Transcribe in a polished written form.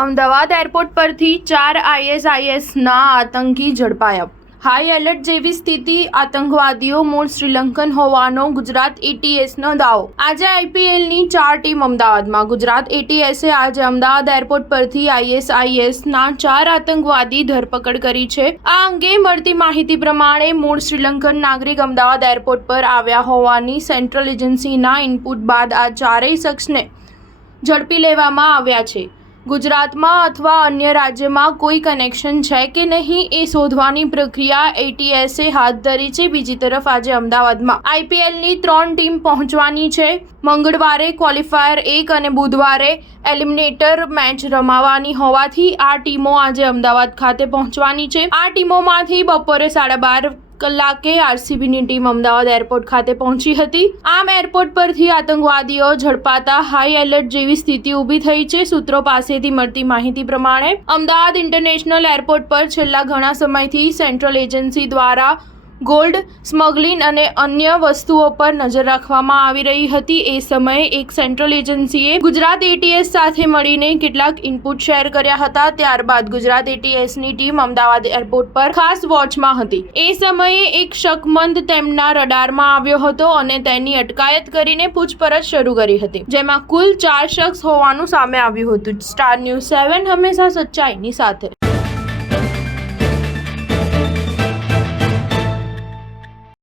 Ahmedabad airport પરથી 4 ISISના આતંકી ઝડપાયા। હાઈ એલર્ટ જેવી સ્થિતિ, આતંકવાદીઓ મૂળ શ્રીલંકન હોવાનો ગુજરાત ATSનો દાવો। આજે IPLની 4 ટીમ અમદાવાદમાં। ગુજરાત ATSે આજે અમદાવાદ એરપોર્ટ પરથી ISISના 4 આતંકવાદી ધરપકડ કરી છે। આ અંગે મળતી માહિતી પ્રમાણે મૂળ શ્રીલંકન નાગરિક અમદાવાદ એરપોર્ટ પર આવ્યા હોવાની સેન્ટ્રલ એજન્સીના ઇનપુટ બાદ આ ચારેય શખ્સને ઝડપી લેવામાં આવ્યા છે। ગુજરાતમાં અથવા અન્ય રાજ્યમાં કોઈ કનેક્શન છે કે નહીં એ શોધવાની પ્રક્રિયા ATSે હાથ ધરી છે। બીજી તરફ આજે અમદાવાદમાં IPLની 3 ટીમ પહોંચવાની છે। મંગળવારે ક્વોલિફાયર 1 અને બુધવારે એલિમિનેટર મેચ રમાવાની હોવાથી આ ટીમો આજે અમદાવાદ ખાતે પહોંચવાની છે। આ ટીમોમાંથી બપોરે 12:30 કલાકે RCBની ટીમ અમદાવાદ એરપોર્ટ ખાતે પહોંચી હતી। આમ એરપોર્ટ પરથી આતંકવાદીઓ ઝડપાતા હાઈ એલર્ટ જેવી સ્થિતિ ઊભી થઈ છે। સૂત્રો પાસેથી મળતી માહિતી પ્રમાણે અમદાવાદ ઇન્ટરનેશનલ એરપોર્ટ પર છેલ્લા ઘણા સમયથી સેન્ટ્રલ એજન્સી દ્વારા ગોલ્ડ સ્મગલિંગ અને અન્ય વસ્તુઓ પર નજર રાખવામાં આવી રહી હતી। એ સમયે એક સેન્ટ્રલ એજન્સીએ ગુજરાત ATS સાથે મળીને કેટલાક ઇનપુટ શેર કર્યા હતા। ત્યારબાદ ગુજરાત ATSની ટીમ અમદાવાદ એરપોર્ટ પર ખાસ વોચમાં હતી। એ સમયે એક શકમંદ તેમના રડારમાં આવ્યો હતો અને તેની અટકાયત કરીને પૂછપરછ શરૂ કરી હતી, જેમાં કુલ 4 શખ્સ હોવાનું સામે આવ્યું હતું। સ્ટાર ન્યૂઝ 7 હંમેશા સચ્ચાઈની સાથે।